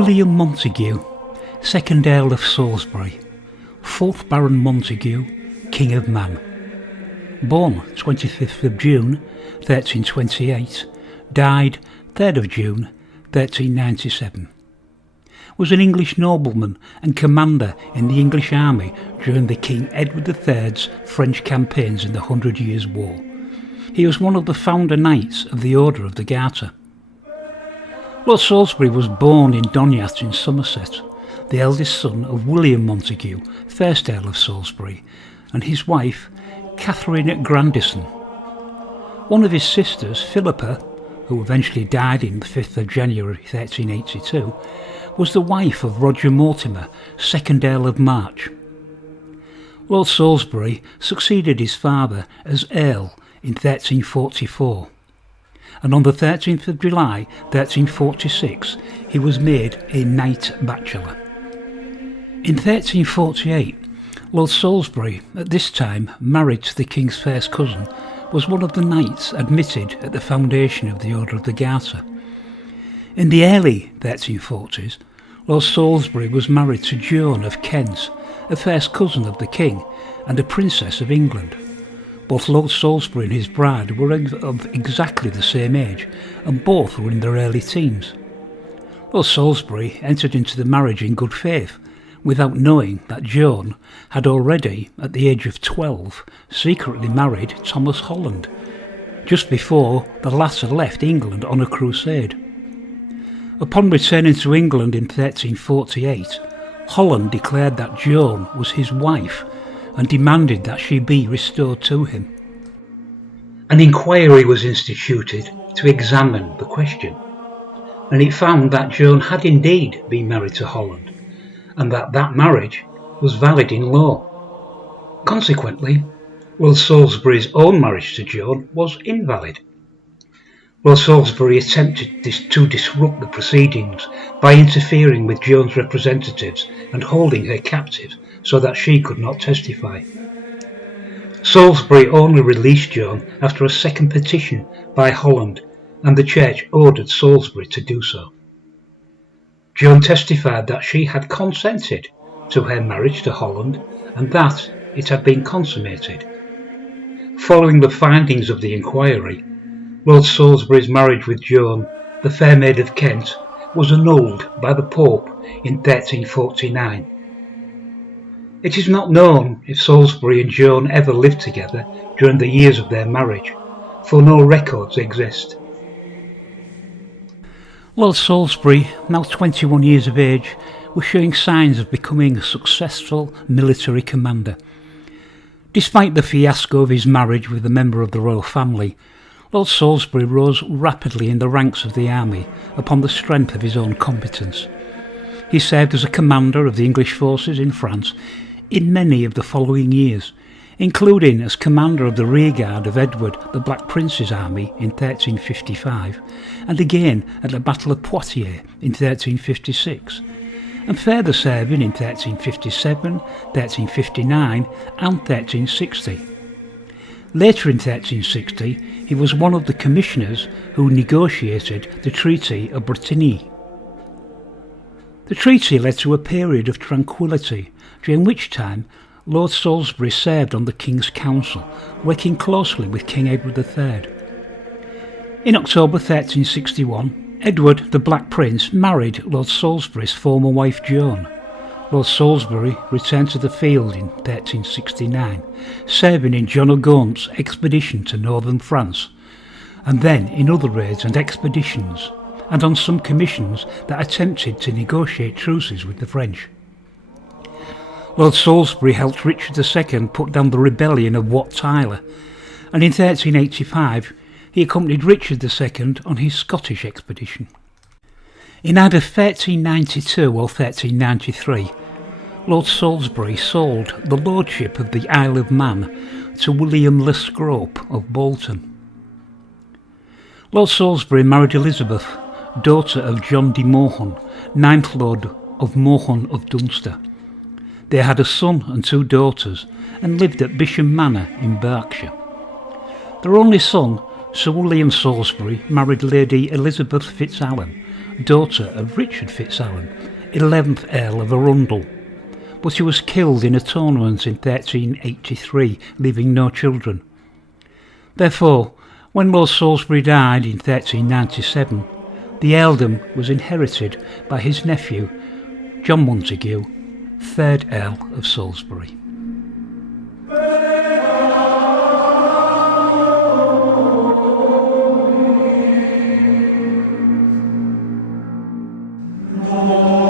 William Montagu, 2nd Earl of Salisbury, 4th Baron Montagu, King of Man. Born 25th of June 1328, died 3rd of June 1397. Was an English nobleman and commander in the English army during the King Edward III's French campaigns in the 100 Years' War. He was one of the founder knights of the Order of the Garter. Lord Salisbury was born in Donyast in Somerset, the eldest son of William Montagu, 1st Earl of Salisbury, and his wife, Catherine Grandison. One of his sisters, Philippa, who eventually died in the 5th of January 1382, was the wife of Roger Mortimer, 2nd Earl of March. Lord Salisbury succeeded his father as Earl in 1344. And on the 13th of July 1346 he was made a Knight Bachelor. In 1348, Lord Salisbury, at this time married to the King's first cousin, was one of the knights admitted at the foundation of the Order of the Garter. In the early 1340s, Lord Salisbury was married to Joan of Kent, a first cousin of the King and a princess of England. Both Lord Salisbury and his bride were of exactly the same age, and both were in their early teens. Lord Salisbury entered into the marriage in good faith, without knowing that Joan had already, at the age of 12, secretly married Thomas Holland, just before the latter left England on a crusade. Upon returning to England in 1348, Holland declared that Joan was his wife and demanded that she be restored to him. An inquiry was instituted to examine the question, and it found that Joan had indeed been married to Holland, and that that marriage was valid in law. Consequently, Lord Salisbury's own marriage to Joan was invalid. Lord Salisbury attempted to disrupt the proceedings by interfering with Joan's representatives and holding her captive so that she could not testify. Salisbury only released Joan after a second petition by Holland, and the church ordered Salisbury to do so. Joan testified that she had consented to her marriage to Holland and that it had been consummated. Following the findings of the inquiry, Lord Salisbury's marriage with Joan, the Fair Maid of Kent, was annulled by the Pope in 1349. It is not known if Salisbury and Joan ever lived together during the years of their marriage, for no records exist. Lord Salisbury, now 21 years of age, was showing signs of becoming a successful military commander. Despite the fiasco of his marriage with a member of the royal family, Lord Salisbury rose rapidly in the ranks of the army upon the strength of his own competence. He served as a commander of the English forces in France in many of the following years, including as commander of the rearguard of Edward the Black Prince's army in 1355, and again at the Battle of Poitiers in 1356, and further serving in 1357, 1359 and 1360. Later in 1360, he was one of the commissioners who negotiated the Treaty of Bretigny. The treaty led to a period of tranquillity, during which time Lord Salisbury served on the King's Council, working closely with King Edward III. In October 1361, Edward the Black Prince married Lord Salisbury's former wife Joan. Lord Salisbury returned to the field in 1369, serving in John of Gaunt's expedition to northern France, and then in other raids and expeditions, and on some commissions that attempted to negotiate truces with the French. Lord Salisbury helped Richard II put down the rebellion of Wat Tyler, and in 1385 he accompanied Richard II on his Scottish expedition. In either 1392 or 1393, Lord Salisbury sold the lordship of the Isle of Man to William le Scrope of Bolton. Lord Salisbury married Elizabeth, daughter of John de Mohun, 9th Lord of Mohun of Dunster. They had a son and 2 daughters and lived at Bisham Manor in Berkshire. Their only son, Sir William Salisbury, married Lady Elizabeth Fitzalan, daughter of Richard Fitzalan, 11th Earl of Arundel, but he was killed in a tournament in 1383, leaving no children. Therefore, when Lord Salisbury died in 1397, the earldom was inherited by his nephew, John Montagu, 3rd Earl of Salisbury. Oh